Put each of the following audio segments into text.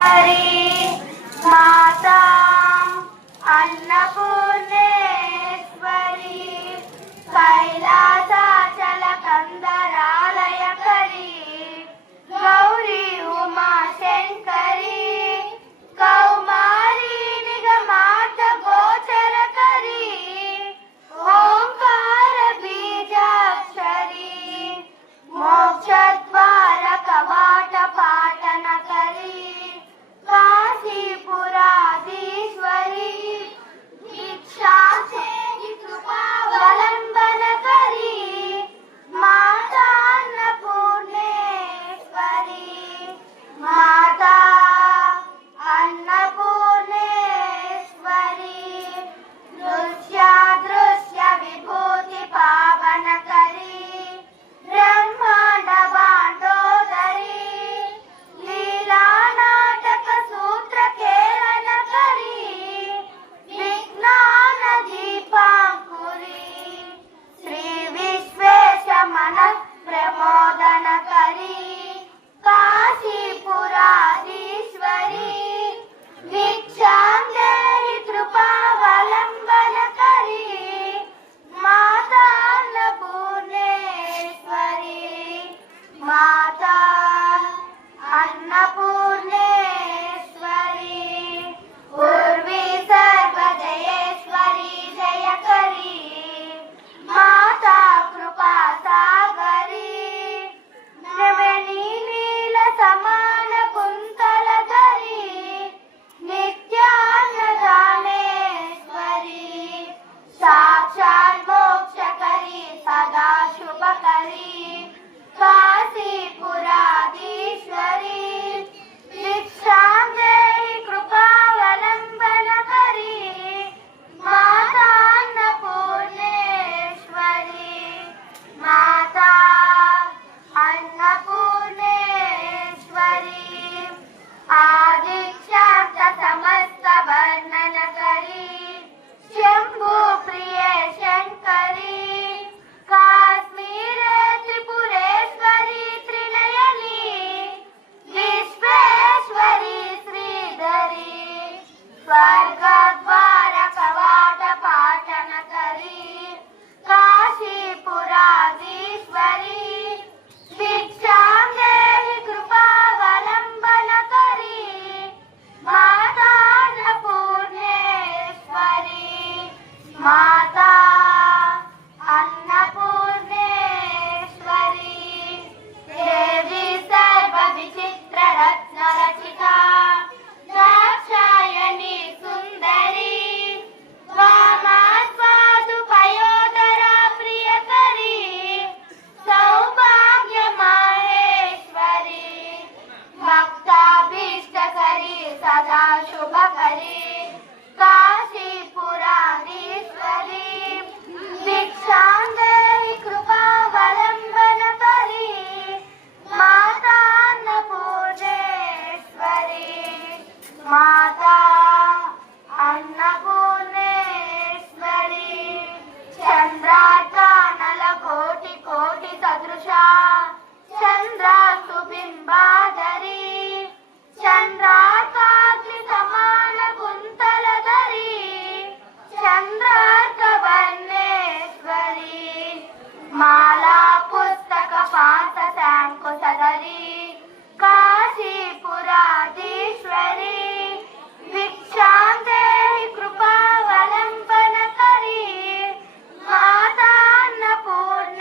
हरि माता अन्नपूर्णेश्वरी कैलासाचल कंदरालयकरी गौरी उमा शंकरी कौमारी निगमार्थ गोचरकरी ओंकार बीजाक्षरी मोक्षद्वार कवाट पाटनकरी काशीपुराधीश्वरी दीक्षांते कृपावलंबन करी माता अन्नपूर्णेश्वरी माता अन्नपूर्णेश्वरी दृश्य विभूति पावन करी ब्रह्मांड बांडोदरी लीला नाटक सूत्र केलन करी विज्ञान दीपांकुरी श्री विश्वेश मन प्रमोदन करी काशीपुराधीश्वरी भिक्षां देहि कृपावलंबन करी माता अन्नपूर्णेश्वरी माता अन्नपूर्णेश्वरी उर्वी सर्वजयेश्वरी जयकरी माता कृपा सागरी नवनी नील समान कुंतल धरी नित्यान्नदानेश्वरी साक्षात् मोक्षकरी सदा शुभकरी काशीपुराधीश्वरी दीक्षां देहि कृपावलंबन करी माता अन्नपूर्णेश्वरी माता अन्नपूर्णेश्वरी आदिक्षांत समस्त वर्णन करी शंभु प्रिय शंकरी काश्मीरे त्रिपुरेश्वरी त्रिनयनी विश्वेश्वरी श्रीधरी स्वर्गद्वार कवाट पाटन करी काशीपुराधीश्वरी भिक्षां देहि कृपावलंबन करी माता अन्नपूर्णेश्वरी माता अन्नपूर्णेश्वरी देवी सर्वविचित्र रत्न रचिता दाक्षायणी सुंदरी वामास्वादुपयोदरा प्रियकरी सौभाग्य माहेश्वरी भक्ताभीष्टकरी सदा शुभकरी काशीपुराधीश्वरी भिक्षां देहि कृपावलंबन करी माता अन्नपूर्णेश्वरी माता अन्नपूर्णेश्वरी चंद्रार्कानल कोटि कोटि सदृशा चंद्रासु बिंबाधरी चंद्रार्काग्नि समान कुंतल धरी चंद्रार्कवर्णेश्वरी माला पुस्तक पांच शंकुशधरी काशीपुराधीश्वरी भिक्षां देहि कृपावलंबन करी माता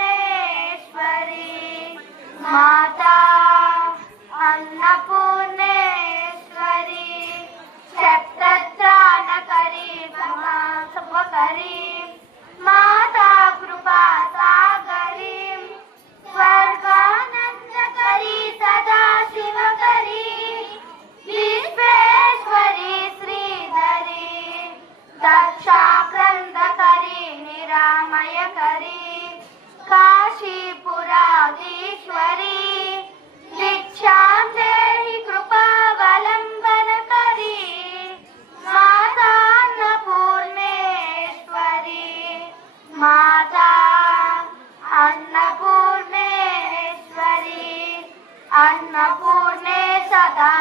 अन्नपूर्णेश्वरी माता अन्नपूर्णेश्वरी क्षत्रत्राणकरी शुभकरी माता कृपा सागरी स्वर्गानंदकरी सदा शिवकरी विश्वेश्वरी श्रीधरी दक्षाक्रंदकरी निरामयकरी काशीपुराधीश्वरी भिक्षां देहि कृपावलंबन करी माता अन्नपूर्णेश्वरी माता अन्नपूर्णेश्वरी अन्नपूर्णे सदा